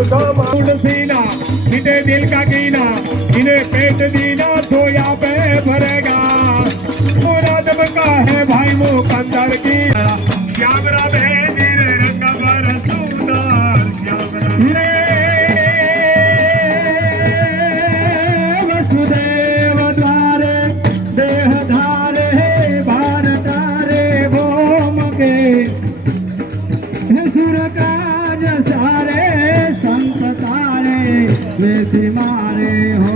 सीना सीधे दिल का कीना इन्हें पेट दीना सोया पे भरेगा मुराद का है भाई मुकद्दर की श्याम राधे धीरे रंग बर सुंदर श्याम वसुदेव द्वारे देह धारे भार तारे भोम के सुर काज सारे संत तारे वेदी मारे हो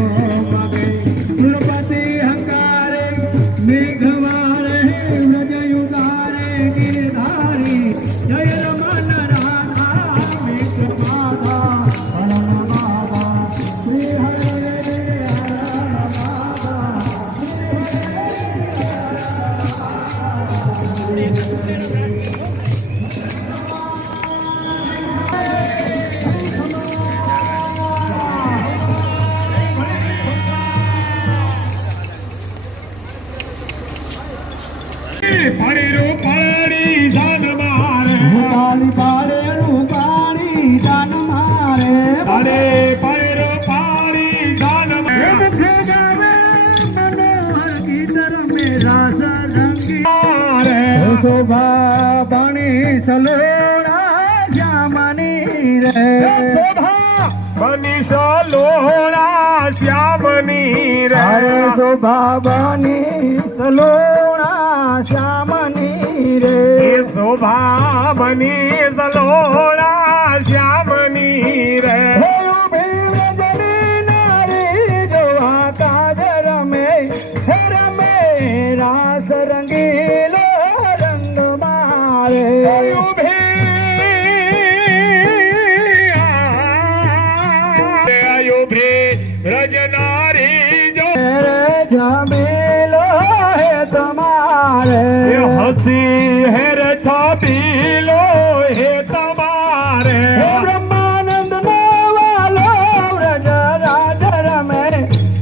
मगे कुलपति हंकारे मेघवारे व्रजयुगारे गिरधारी जय रमन राधा मेघ माधा हरण बाबा श्री हरे हरण पाड़ी रूपाड़ी जान मारे पाड़े रूपाड़ी जान मारे पाड़े पाड़े रूपाड़ी जान मारे मनोहर की तरह मेरा रंगी मारे शोभा बनी सलोना श्यामनी रे शोभा बनी सलोना श्यामनी रे शोभा बनी सलोना श्यामनी रे शोभा बनी सलोना श्यामनी रे नारी जो काजर में रास रंगीलो रंग मारे ब्रज नारी जो झमेलो है तुम्हारे हंसी है छबीलो है तुम्हारे ब्रह्मानंद वालो ब्रज राजर में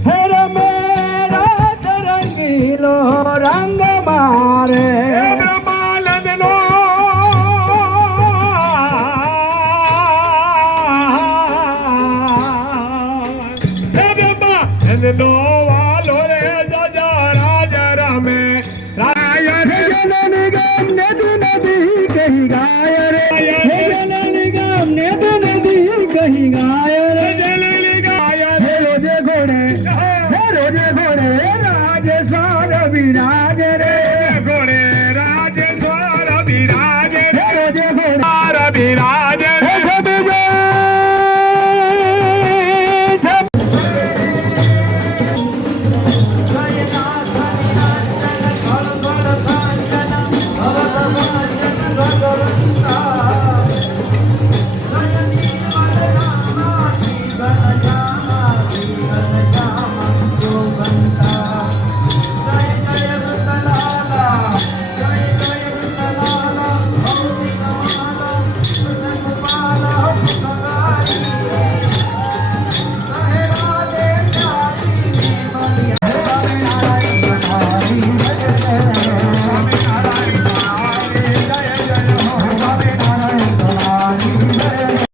हर मेरा रंगीलो रंग मारे ब्रह्मानंद नो नो वालो रे जा राजर में राय नदी कही गा